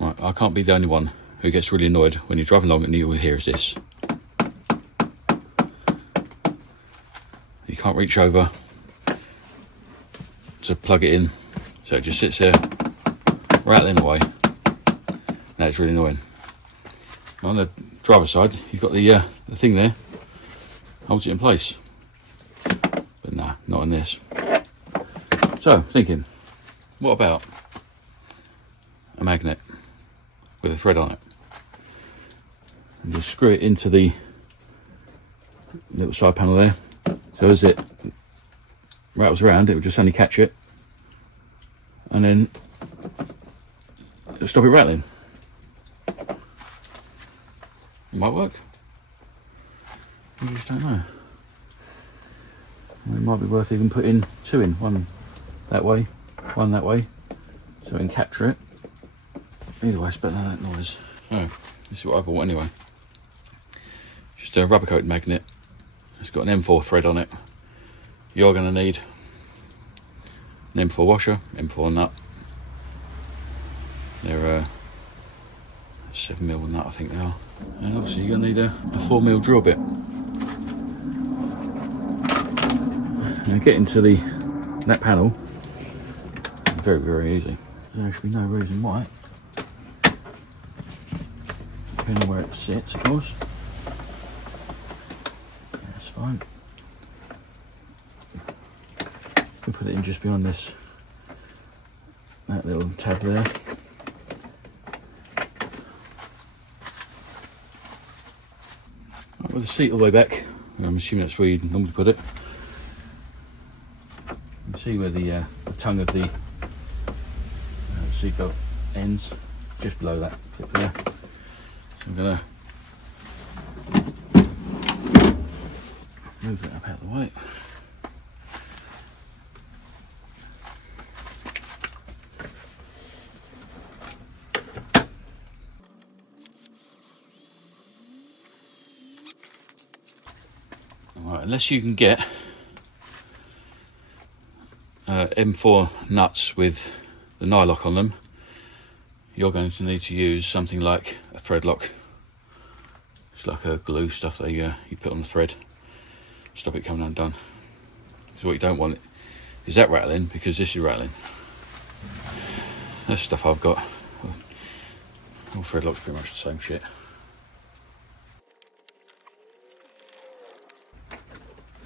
Right, I can't be the only one who gets really annoyed when you're driving along and you hear is this. You can't reach over to plug it in, so it just sits there rattling away. That's really annoying. On the driver's side, you've got the thing there, holds it in place. But nah, not on this. So, thinking, what about a magnet with a thread on it? And just screw it into the little side panel there. So as it rattles around, it will just only catch it and then it'll stop it rattling. It might work. I just don't know. It might be worth even putting two in, one that way, one that way, so we can capture it. Either way, it's better than that noise. So, this is what I bought anyway. Just a rubber coated magnet. It's got an M4 thread on it. You're going to need an M4 washer, M4 nut. They're 7mm nut, I think they are. And obviously you're going to need a 4mm drill bit. Now getting to that panel is very, very easy. There should be no reason why. Depending on where it sits, of course. That's fine. We'll put it in just beyond that little tab there. Right, with the seat all the way back, I'm assuming that's where you'd normally put it. You can see where the tongue of the seatbelt ends, just below that clip there. So I'm going to move that up out of the way. Right, unless you can get M4 nuts with the nylock on them, you're going to need to use something like a thread lock. It's like a glue stuff that you put on the thread, stop it coming undone. So what you don't want is that rattling, because this is rattling. That's stuff I've got. All thread locks pretty much the same shit.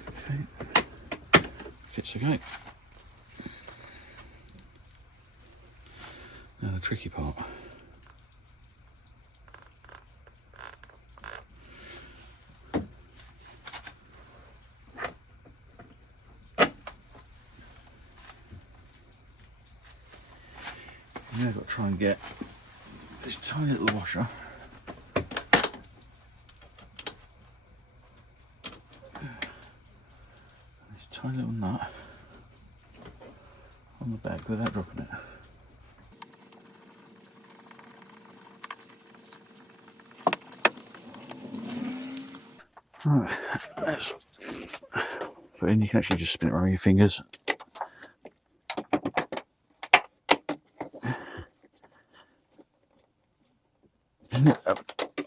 Okay, fits okay. Now the tricky part. Now I've got to try and get this tiny little washer this tiny little nut on the back without dropping it. Right, that's put in. You can actually just spin it around with your fingers. Just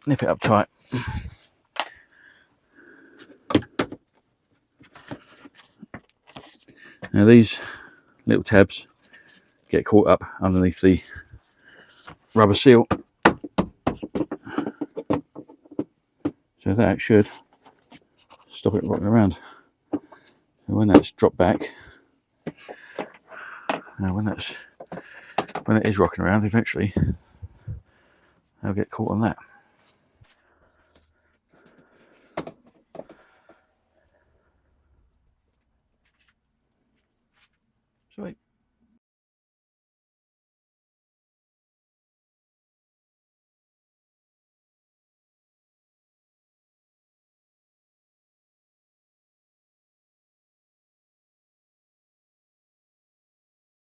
nip it up tight. Now these little tabs get caught up underneath the rubber seal, so that should stop it rocking around. So when that's dropped back, now when it is rocking around, eventually they'll get caught on that. Sweet.